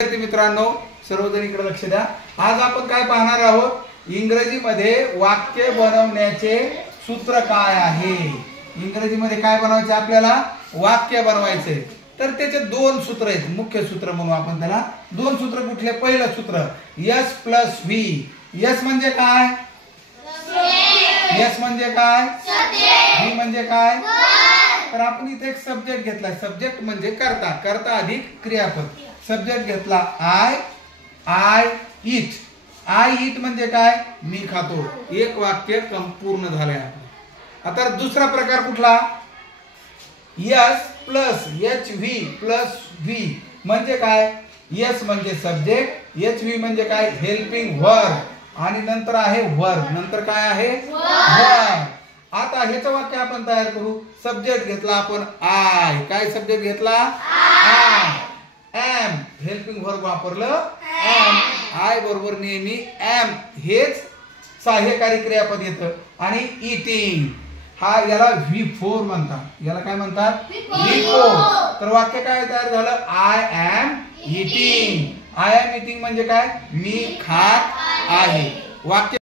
मित्रांनो, सर्वजण इकडे लक्ष द्या। आज आपण काय पाहणार आहोत, इंग्रजीमध्ये वाक्य बनवण्याचे सूत्र काय आहे। इंग्रजीमध्ये काय बनवायचे, आपल्याला वाक्य बनवायचे, तर त्याचे दोन सूत्र आहेत, मुख्य सूत्र म्हणून आपण त्याला। दोन सूत्र कुठले, पहिलं सूत्र यस प्लस व्ही। यस म्हणजे काय, यस म्हणजे काय, व्ही म्हणजे काय। तर आपण इथे एक सब्जेक्ट घेतला, सब्जेक्ट म्हणजे कर्ता, कर्ता अधिक क्रियापद। सब्जेक्ट घेतला आय ईट। आय ईट म्हणजे काय, मी खातो। एक वाक्य पूर्ण झाले। आता दुसरा प्रकार कुठला, yes plus H V plus V म्हणजे काय। यस म्हणजे सब्जेक्ट, एच व्ही म्हणजे काय, हेल्पिंग वर्ब, आणि नंतर आहे वर्ब, नंतर काय आहे वर्ब। आता ह्याचं वाक्य आपण तयार करू। सब्जेक्ट घेतला आपण आय, काय सब्जेक्ट घेतला आय, एम हेल्पिंग वर्ब वापरलं एम, आय बरोबर नेहमी एम हेच सहाय्यकारी क्रियापद येतं। आणि ईटिंग हा याला V4 म्हणतात, याला काय म्हणतात V4। तर वाक्य काय तयार झालं, I am eating. I am eating म्हणजे काय, मी खात आहे। वाक्य